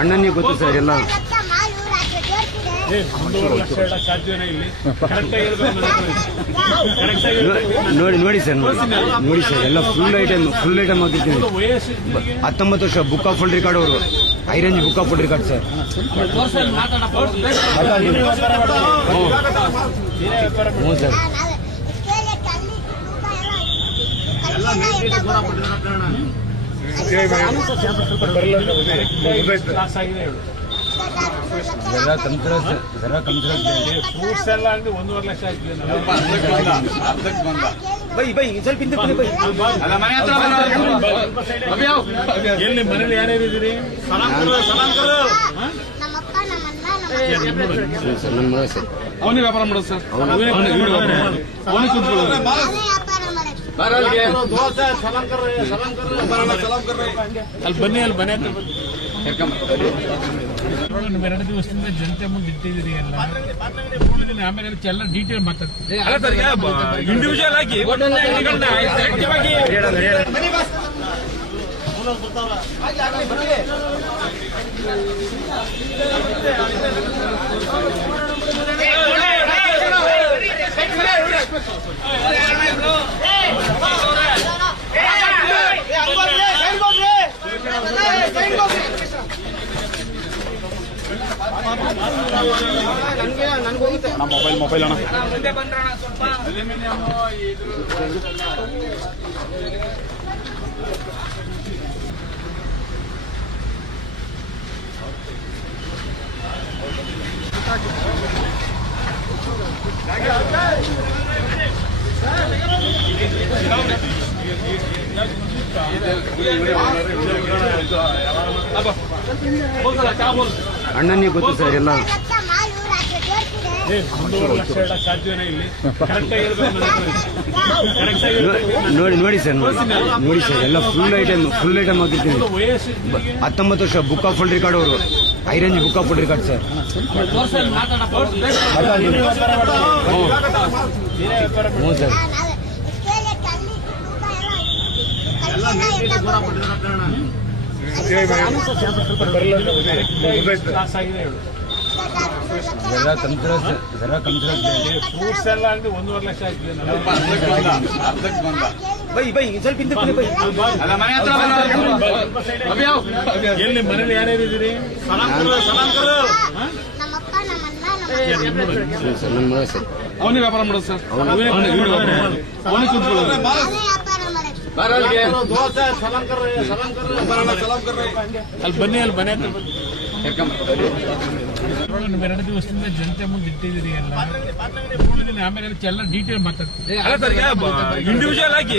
ಅಣ್ಣನಿಗೆ ಗೊತ್ತು ಸರ್ ಎಲ್ಲ. ನೋಡಿ ನೋಡಿ ಸರ್ ನೋಡಿ. ಸರ್, ಎಲ್ಲ ಫುಲ್ ಐಟಮ್ ಫುಲ್ ಐಟಮ್ ಇದ್ದವರಿಗೆ ಹತ್ತೊಂಬತ್ತು ವರ್ಷ ಬುಕ್ ಆಫ್ ಫುಲ್ ರಿಕಾರ್ಡ್ ಅವರು. High range book of full record sir ಹ್ಞೂ ಸರ್. ಆಗಿದೆ ಹೇಳು ಜರ ಕಂತ್ರ ಜರ ಕಂತ್ರ ಫ್ರೂಟ್ಸ್ ಎಲ್ಲ ಅಂದ್ರೆ ಒಂದೂವರೆ ಲಕ್ಷ ಆಗ್ತಿದೆ ಬೈ ಬೈ ಸ್ವಲ್ಪ ಹಿಂದೆ ಬನ್ನಿ, ಬೈ. ಎಲ್ಲಿ ಮನೇಲಿ ಯಾರ್ಯಾರು ಇದ್ದೀರಿ? ಅವನೇ ವ್ಯಾಪಾರ ಮಾಡೋದು ಸರ್? ಅವನೇ ಅವನೇ ಕುತ್ಕೊಳ್ಳೋದು. ನಾನೇ ವ್ಯಾಪಾರ ಮಾಡಕ್ಕೆ ಅಲ್ಲಿ ಬನ್ನಿ ಅಲ್ಲಿ ಮನೆ ಹತ್ರ ಬನ್ನಿ. ಎರಡು ದಿವಸದಿಂದ ಜನತೆ ಮುಂದೆ ಇಟ್ಟಿದ್ದೀರಿ ಎಲ್ಲ ಆಮೇಲೆ ಎಲ್ಲ ಡೀಟೇಲ್ ಸರ್ ಇಂಡಿವಿಜುವಲ್ ಆಗಿ ಒಂದೊಂದೇ ಅಂಗಡಿಗಳನ್ನ ಸೆಲೆಕ್ಟಿವ್ ಆಗಿ ಅಣ್ಣನಿಗೆ ಗೊತ್ತು ಸರ್ ಎಲ್ಲ ಲಕ್ಷ ಮಾಲ್ ಗೊತ್ತು ಸರ್, ಎಲ್ಲ. ನೋಡಿ ನೋಡಿ ಸರ್ ನೋಡಿ. ಸರ್, ಎಲ್ಲ ಫುಲ್ ಐಟಮ್ ಫುಲ್ ಐಟಮ್ ಆಗಿರ್ತೀನಿ ಹತ್ತೊಂಬತ್ತು ವರ್ಷ ಬುಕ್ ಆಫ್ ಫುಲ್ ರಿಕಾರ್ಡ್ ಅವರು. High range range book of full record sir ಹ್ಞೂ ಸರ್. ಜರ ಕಂತ್ರ ಜರ ಕಂತ್ರ ಫ್ರೂಟ್ಸ್ ಎಲ್ಲ ಅಂದ್ರೆ ಒಂದೂವರೆ ಲಕ್ಷ ಆಗ್ತಿದೆ ಬೈ ಬೈ ಸ್ವಲ್ಪ ಹಿಂದೆ ಬನ್ನಿ, ಬೈ. ಎಲ್ಲಿ ಮನೇಲಿ ಯಾರ್ಯಾರು ಇದ್ದೀರಿ ಅವನೇ ವ್ಯಾಪಾರ ಮಾಡೋದು ಸರ್ ಅವನು ಅವನೇ ಕುತ್ಕೊಳ್ಳೋದು ಅಲ್ಲಿ ಬನ್ನಿ ಅಲ್ಲಿ ಮನೆ ಹತ್ರ ಬನ್ನಿ ಎರಡು ದಿವಸದಿಂದ ಜನತೆ ಮುಂದೆ ಇಟ್ಟಿದ್ದೀರಿ ಎಲ್ಲ ನೋಡಿದ್ದೀನಿ ಆಮೇಲೆ ಎಲ್ಲ ಡೀಟೇಲ್ ಮಾತಾಡ್ತೀನಿ ಇಂಡಿವಿಜುವಲ್ ಆಗಿ